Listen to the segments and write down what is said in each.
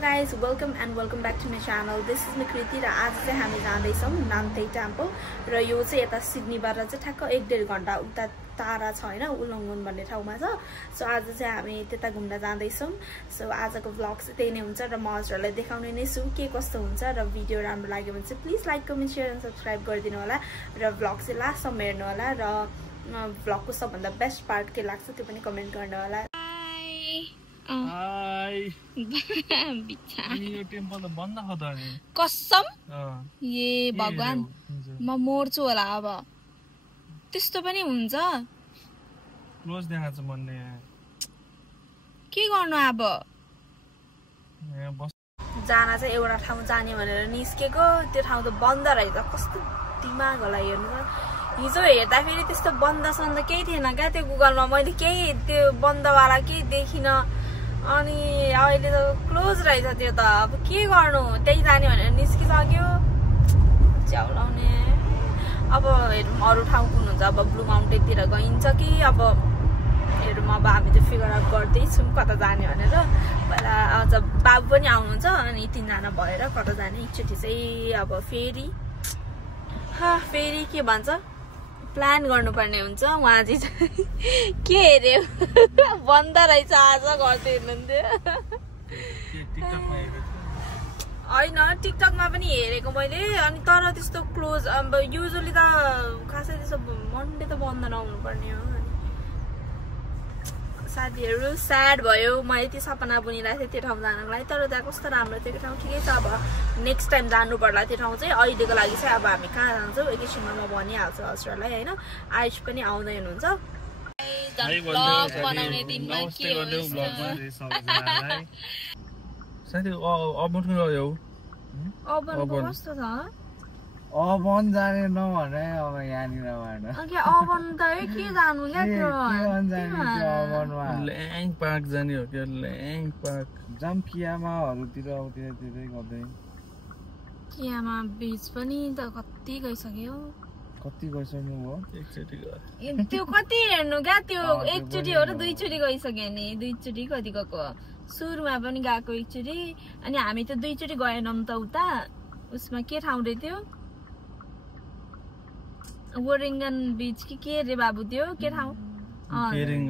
guys, welcome back to my channel. This is Kriti र आज चाहिँ हामी जाँदैछौँ नाम्थे टेम्पल र यो चाहिँ यता सिडनीबाट चाहिँ ठ्याक्क 1-1.5 घण्टा उता टाढा छ हैन उलङ्गुन भन्ने ठाउँमा छ। सो आज चाहिँ हामी त्यता घुम्न जाँदैछौँ। सो आजको भ्लग चाहिँ त्यही नै हुन्छ र म हजुरहरुलाई देखाउने नै छु के कस्तो हुन्छ र भिडियो राम्रो लाग्यो भने चाहिँ please like comment share and subscribe गरिदिनु होला र भ्लग चाहिँ लास्टसम्म हेर्नु होला र भ्लगको सबभन्दा बेस्ट पार्ट के लाग्छ त्यो पनि कमेन्ट गर्नु होला। हाय यो टेम्पल त बन्द छ त नि कसम ए भगवान म मर्छु होला अब त्यस्तो पनि हुन्छ क्लोज देखाछ भन्ने के गर्नु अब जाना चाहिँ एउटा ठाउँ जाने भनेर निस्केको त्यो ठाउँ त बन्द रहेछ कस्तो दिमाग होला हेर्नु हिजो हेर्दा फेरि त्यस्तो बन्द सन्द केही थिएन क्या त्यो गुगलमा मैले केही त्यो बन्दवाला केही देखिन अनि अहिले त क्लोज रहेछ त्यो त अब के गर्नु त्यही जाने भनेर निस्किसक्यो च्याउलाउने अब हेरौँ अरू ठाउँ कुन हुन्छ अब ब्लू माउन्टेनतिर गइन्छ कि अब हेरौँ अब हामी चाहिँ फिगर आउट गर्दैछौँ कता जाने भनेर पहिला अझ बाबु पनि आउनुहुन्छ अनि 3 जना भएर कता जाने एकचोटि चाहिँ अब फेरि के भन्छ प्लान गर्नुपर्ने हुन्छ उहाँ चाहिँ के हेर्यो बन्द रहेछ आज गर्दै हुनुहुन्थ्यो होइन टिकटकमा पनि हेरेको मैले अनि तर त्यस्तो क्लोज अब युजुअली त खासै त्यस्तो मन्डे त बन्द नहुनु पर्ने हो साथीहरू स्याड भयो मैले त्यो सपना बुनिरहेको थिएँ त्यो ठाउँ जानको लागि तर त्यहाँ कस्तो राम्रो थियो त्यो ठाउँ ठिकै छ अब नेक्स्ट टाइम जानु पर्ला त्यो ठाउँ चाहिँ अहिलेको लागि चाहिँ अब हामी कहाँ जान्छौँ एकैछिनमा म भनिहाल्छु हजुरहरूलाई होइन आयुष पनि आउँदै हुनुहुन्छ बनाउने दिनमा के अभन कस्तो छ अभन जाने नभने अब यहाँनिरबाट अभन त के जानु क्या त्यो ल्याङ पार्क जाने हो क्या ल्याङ पार्क जाम कियामाहरूतिर त्यतै गर्दै कियामा बीच पनि त कति गइसक्यो हो एकचोटि त्यो कति हेर्नु क्या त्यो एकचोटि हो र दुईचोटि गइसक्यो नि दुईचोटि कति गएको सुरुमा पनि गएको एकचोटि अनि हामी त दुईचोटि गएनौँ त उता उसमा के ठाउँ रे त्यो वरिङ्गन बीच के रे बाबु त्यो के ठाउँ गेरिङ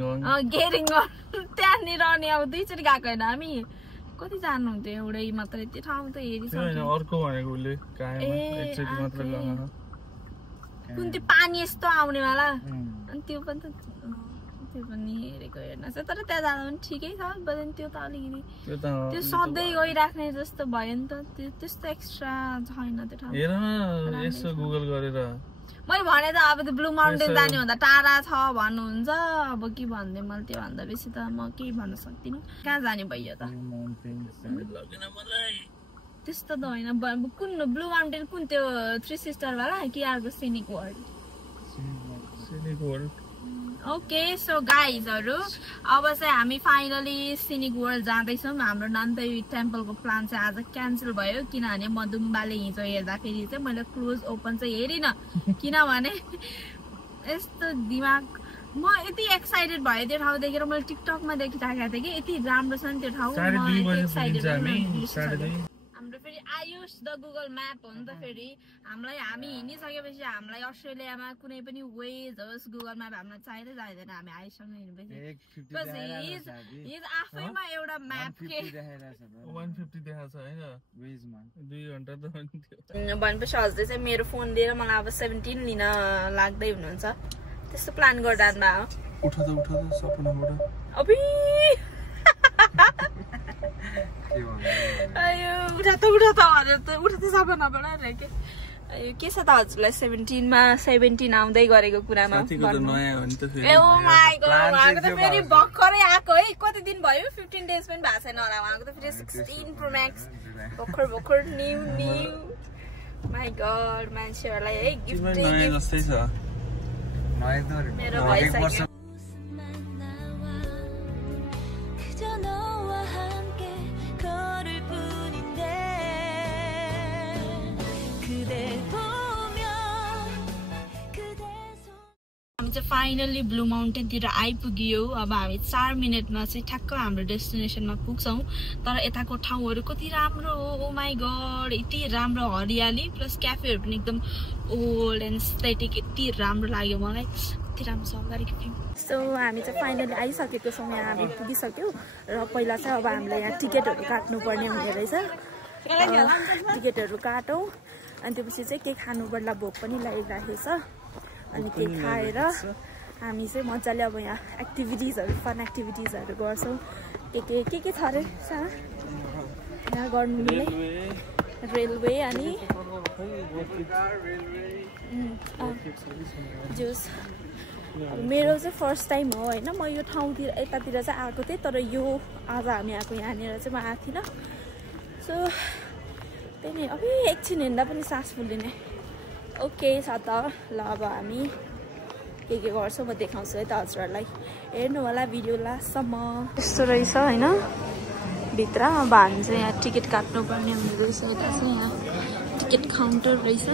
त्यहाँनिर अनि अब दुईचोटि गएको होइन हामी कति जानुहुन्थ्यो एउटै मात्रै त्यो ठाउँ त कुन त्यो पानी यस्तो आउनेवाला अनि त्यो पनि हेरेको हेर्न चाहिँ तर त्यहाँ जाँदा पनि ठिकै छ बट त्यो त अलिकति त्यो सधैँ गइराख्ने जस्तो भयो नि त त्यस्तो एक्स्ट्रा छैन त्यो ठाउँ मैले भने त अब त्यो ब्लू माउन्टेन जाने भन्दा टाढा छ भन्नुहुन्छ अब के भन्दै मैले त्यो भन्दा बेसी त म केही भन्न सक्दिनँ कहाँ जाने भयो त त्यस्तो त होइन कुन ब्लू माउन्टेन कुन त्यो 3 सिस्टर वाला कि अर्को सिनिक वर्ल्ड ओके सो गाइजहरु अब चाहिँ हामी फाइनली सिनिक वर्ल्ड जाँदैछौँ हाम्रो नाम्थे टेम्पलको प्लान चाहिँ आज क्यान्सल भयो किनभने मधुम्बाले हिजो हेर्दाखेरि चाहिँ मैले क्लोज ओपन चाहिँ हेरिनँ किनभने यस्तो दिमाग म यति एक्साइटेड भयो त्यो ठाउँ देखेर मैले टिकटकमा देखिराखेको थिएँ कि यति राम्रो छ नि त्यो ठाउँ हाम्रो फेरि आयुष द गुगल म्याप हो नि त फेरि हामी हिँडिसकेपछि हामीलाई अस्ट्रेलियामा कुनै पनि वेज होस् गुगल म्याप हामीलाई चाहिँदै चाहिँदैन हामी आयुषसँग हिँडेपछि आफैमा एउटा म्याप के 150 देखाएको छ हैन वेजमा 2 घण्टा त भनेपछि हजुरले चाहिँ मेरो फोन लिएर मलाई अब 17 लिन लाग्दै हुनुहुन्छ त्यस्तो प्लान गर्दा उठा त सपनाबाट अबि अयो उठा त सपनाबाट रे के अयो के छ त हजुरलाई 17 आउँदै गरेको कुरामा ए ओ माय गॉड उहाँको त फेरि भर्खरै आएको है कति दिन भयो 15 डेज पनि भएको छैन होला उहाँको त फेरि 16 प्रो म्याक्स भर्खर न्यू माय गॉड मान्छेहरुलाई है गिफ्ट जस्तै छ मेरो भइसक्यो फाइनली ब्लू माउन्टेनतिर आइपुग्यो अब हामी 4 मिनेटमा चाहिँ ठ्याक्क हाम्रो डेस्टिनेसनमा पुग्छौँ तर यताको ठाउँहरू कति राम्रो हो ओ माई गड यति राम्रो हरियाली प्लस क्याफेहरू पनि एकदम ओल्ड एन्ड एस्थेटिक यति राम्रो लाग्यो मलाई यति राम्रो छ अगाडिको भ्यू सो हामी चाहिँ फाइनली आइसकेको छौँ यहाँ हामी पुगिसक्यौँ र पहिला चाहिँ अब हामीलाई यहाँ टिकटहरू काट्नुपर्ने हुने रहेछ टिकटहरू काटौँ अनि त्यसपछि चाहिँ के खानु पर्ला भोक पनि लागिरहेको छ अनि त्यो खाएर हामी चाहिँ मजाले अब यहाँ एक्टिभिटिजहरू फन एक्टिभिटिजहरू गर्छौँ के छ अरे यहाँ गर्नु रेलवे अनि जुस मेरो चाहिँ फर्स्ट टाइम हो होइन म यो ठाउँतिर यतातिर चाहिँ आएको थिएँ तर यो आज हामी आएको यहाँनिर चाहिँ म आएको थिइनँ सो त्यही नै अब एकछिन हिँड्दा पनि सास फुलिने ओके छ त ल अब हामी के गर्छौँ म देखाउँछु है त हजुरहरूलाई हेर्नु होला भिडियो लास्टसम्म यस्तो रहेछ होइन भित्र अब हामी चाहिँ यहाँ टिकट काट्नुपर्ने हुने रहेछ यता चाहिँ यहाँ टिकट काउन्टर रहेछ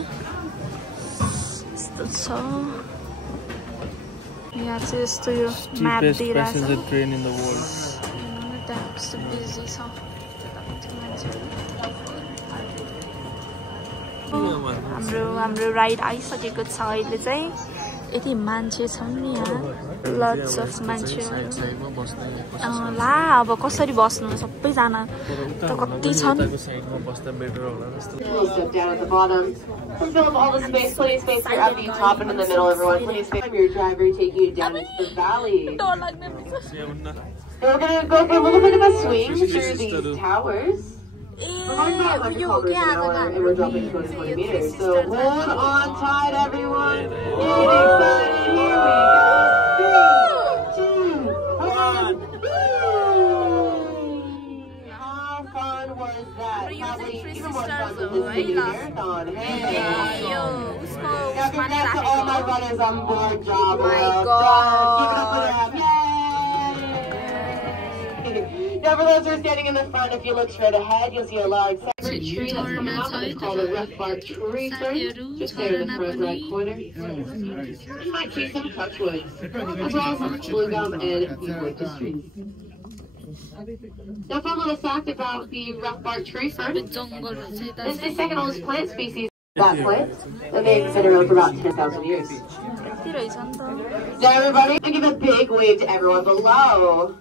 यस्तो छ यहाँ चाहिँ यस्तो यो म्याप दिइरहेको छ बिजी छ हाम्रो राइड आइसकेको छ अहिले चाहिँ यति मान्छे छन् नि यहाँ लट्स अफ मान्छे ला अब कसरी बस्नु सबैजना त कति छन् We're going by 100 kilometers an hour and we're dropping 220 meters. So hold on tight, everyone. Get excited. Here we go. 3, 2, 1. How fun was that? Probably even more fun than this mini marathon. Hey. Now, congrats to all my runners on board. Job well done. Keep it up for them. Yay! Now for those who are standing in the front, if you look straight ahead, you'll see a large separate tree that's coming up. It's called a rough bark tree fern. Just there in the front right corner. You might see some touchwoods, as well as some blue gum and eucalyptus trees. Now, fun little fact about the rough bark tree fern. It's the second oldest plant species. That plant, and they've been around for about 10,000 years. Now, everybody, give a big wave to everyone below.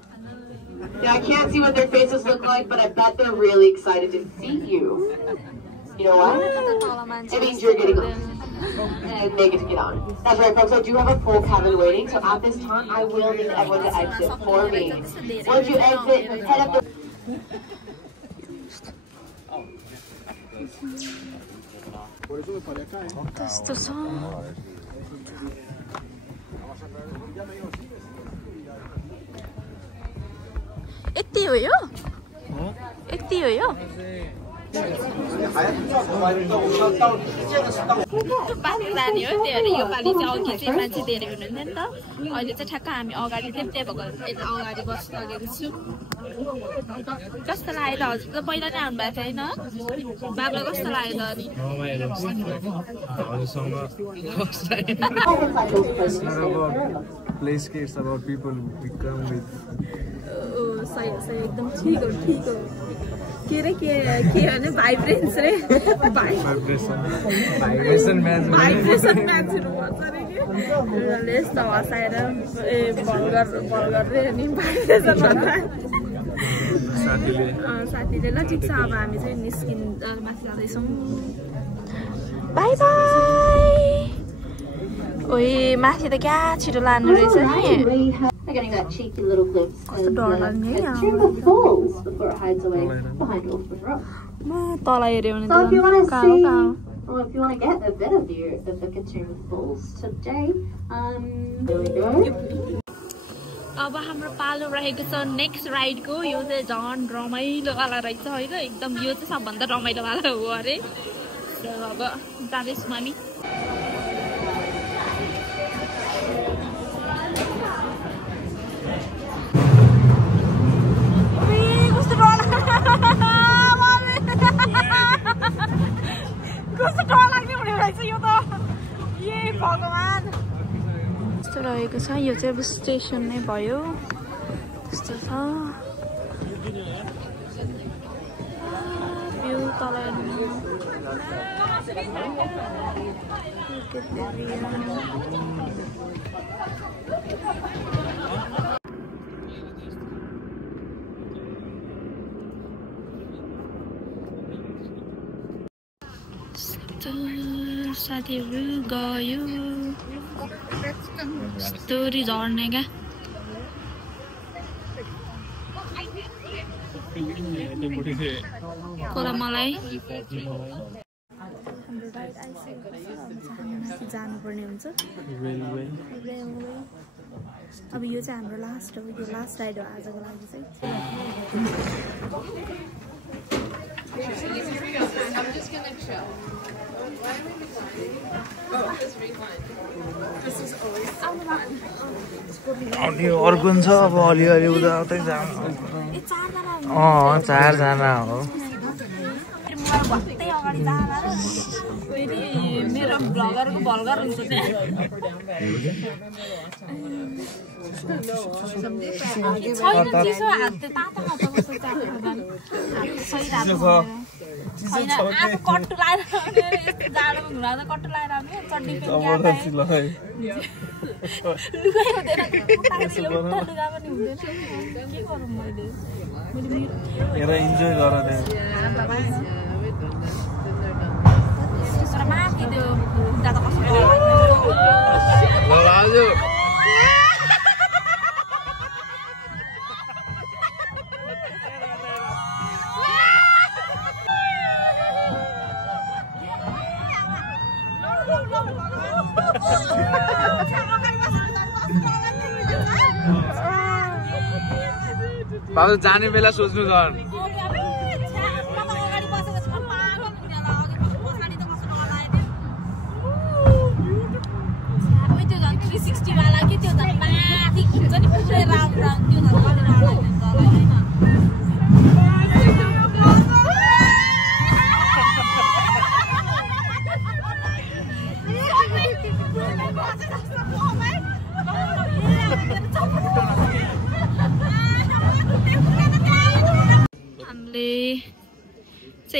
Yeah, I can't see what their faces look like, but I bet they're really excited to see you. You know what? It means you're getting on. And they get to get on. That's right, folks. I do have a full cabin waiting, so at this time, I will need everyone to exit for me. Once you exit, head up the... यति हो यो यति हो यो पानी लाने हो त्यही यो पालि चाहिँ अघि चाहिँ मान्छे धेरै हुनुहुन्थ्यो नि त अहिले चाहिँ ठ्याक्क हामी अगाडि थियौँ त्यही भएको यता अगाडि बस्न लागेको छु कस्तो लाग्यो त हजुर त पहिला नै आउनु भएको थियो होइन बाबा कस्तो लाग्यो त अनि place it's about people we come with सही एकदम ठीक हो के रे के भने भाइब्रेन्स रे भाइब्रेसन म्याच हरू भन्छ रे के यस्तो हँसाएर ए बल रे नि भाइब्रेसन साथीले ल ठिक छ अब हामी चाहिँ निस्किन माथि जाँदैछौँ बाई बाई ओए माथि त क्या छिटो लानु रहेछ नि Getting that cheeky little glimpse of the Trumba Falls before it hides away behind Wolfwood Rock. So if you want to see, or if you want to get a better view of the Katoomba Falls today, there we go. अब हाम्रो पालो रहेको छ next राइडको यो चाहिँ झन् रमाइलो वाला रहेछ होइन एकदम यो चाहिँ सबभन्दा रमाइलो वाला हो अरे अब जाँदैछौँ हामी कस्तो डर लाग्ने हुने रहेछ यो त ए भगवान यस्तो रहेको छ यो चाहिँ अब स्टेसन नै भयो त्यस्तो छ भ्यू तल साथीहरू गयो स्टोरी झर्ने क्या कोला मलाई जानुपर्ने हुन्छ अब यो चाहिँ हाम्रो लास्ट हो यो लास्ट राइड हो आजको लागि चाहिँ अनि अर्को छ अब अलिअलि उता उतै जाम 4 जना हो मेरो ब्लगरको भल्गर हुन्छ कट्टु लाएर जाडोमा घुँडा कट्टु लाएर आउने चड्डी लुगा पनि हुँदैन के गरौँ मैले इन्जोय गर माथि त्यो खुट्टा त कस्तो बाबु जाने बेला सोच्नु झन्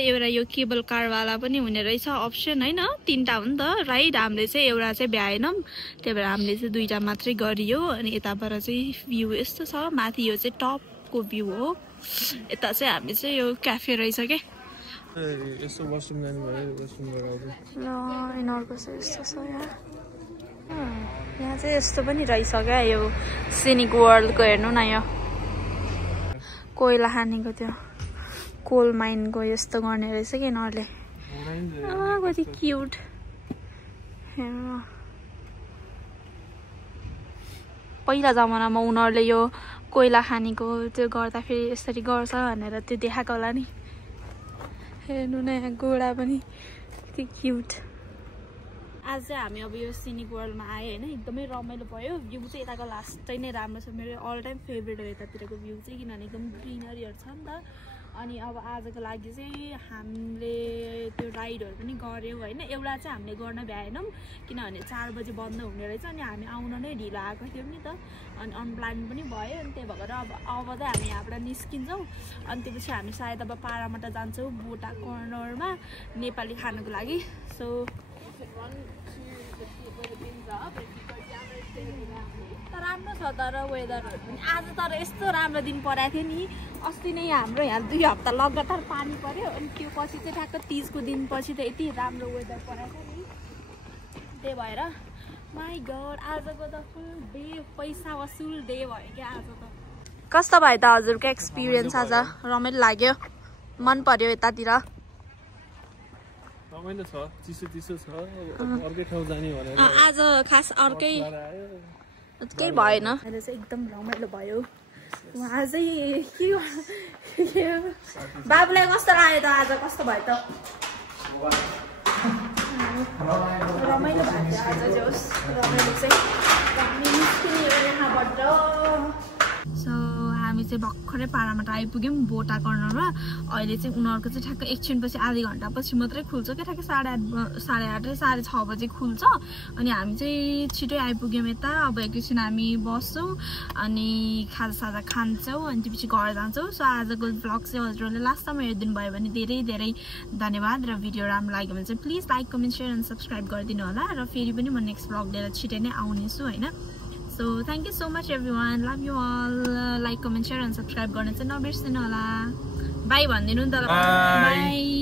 एउटा यो केबल कारवाला पनि हुने रहेछ अप्सन हैन 3टा हो नि त राइड हामीले चाहिँ एउटा चाहिँ भ्याएनौं त्यही भएर हामीले चाहिँ 2टा मात्रै गरियो अनि यताबाट चाहिँ भ्यू यस्तो छ माथि यो चाहिँ टपको भ्यू हो यता चाहिँ हामी चाहिँ यो क्याफे रहेछ के यस्तो वाशरुम जानु भयो वाशरुम गराउँदै ल यिनीहरुको चाहिँ यस्तो छ यहाँ चाहिँ यस्तो पनि रहेछ क्या यो सिनिक वर्ल्डको हेर्नु न यो कोइला खानेको त्यो कोल माइनको यस्तो गर्ने रहेछ कि यिनीहरूले कति क्युट पहिला जमानामा उनीहरूले यो कोइला खानेको त्यो गर्दाखेरि यसरी गर्छ भनेर त्यो देखाएको होला नि हेर्नु न यहाँ घोडा पनि कति क्युट आज चाहिँ हामी अब यो सिनिक वर्ल्डमा आयो होइन एकदमै रमाइलो भयो भ्यू चाहिँ यताको लास्टै नै राम्रो छ मेरो अल टाइम फेभरेट हो यतातिरको भ्यू चाहिँ किनभने एकदम ग्रिनरीहरू छ नि त अनि अब आजको लागि चाहिँ हामीले त्यो राइडहरू पनि गऱ्यौँ होइन एउटा चाहिँ हामीले गर्न भ्याएनौँ किनभने 4 बजे बन्द हुने रहेछ अनि हामी आउन नै ढिलो आएको थियौँ नि त अनि अनप्लान पनि भयो अनि त्यही भएर अब चाहिँ हामी यहाँबाट निस्किन्छौँ अनि त्यसपछि हामी सायद अब पारामाटा जान्छौँ बोटा कर्नरमा नेपाली खानको लागि सो राम्रो छ तर वेदरहरू पनि आज तर यस्तो राम्रो दिन परेको थियो नि अस्ति नै हाम्रो यहाँ 2 हप्ता लगातार पानी पर्यो अनि त्यो पछि चाहिँ ठ्याक्क 30 को दिन पछि त यति राम्रो वेदर परेको थियो नि त्यही भएर माई गड आजको त फुल डे पैसा वसुल डे भयो क्या आज त कस्तो भयो त हजुरको एक्सपिरियन्स आज रमाइलो लाग्यो मन पर्यो यतातिर रमाइलो छ चिसो चिसो छ अर्कै ठाउँ जाने भनेर आज खास अर्कै केही भएन अहिले चाहिँ एकदम रमाइलो भयो उहाँ चाहिँ के बाबुलाई कस्तो लाग्यो त आज कस्तो भयो त रमाइलो भएको थियो आज जोस् रमाइलो चाहिँ हामी निस्किने यहाँबाट सो हामी हामी चाहिँ भर्खरै पारामाट आइपुग्यौँ बोटा कर्नर र अहिले चाहिँ उनीहरूको चाहिँ ठ्याक्क एकछिनपछि आधी घन्टापछि मात्रै खुल्छ के ठ्याक्कै 8:30 6:30 बजे खुल्छ अनि हामी चाहिँ छिटै आइपुग्यौँ यता अब एकछिन हामी बस्छौँ अनि खाजासाजा खान्छौँ अनि त्यसपछि घर जान्छौँ सो आजको भ्लग चाहिँ हजुरहरूले लास्टसम्म हेरिदिनु भयो भने धेरै धेरै धन्यवाद र भिडियो राम्रो लाग्यो भने चाहिँ please like comment share and subscribe गरिदिनु होला र फेरि पनि म नेक्स्ट भ्लग लिएर छिटै नै आउनेछु हैन so thank you so much everyone love you all like comment share and subscribe गर्न चाहिँ नबिर्सिनु होला बाई भन्दिनु नि त बाई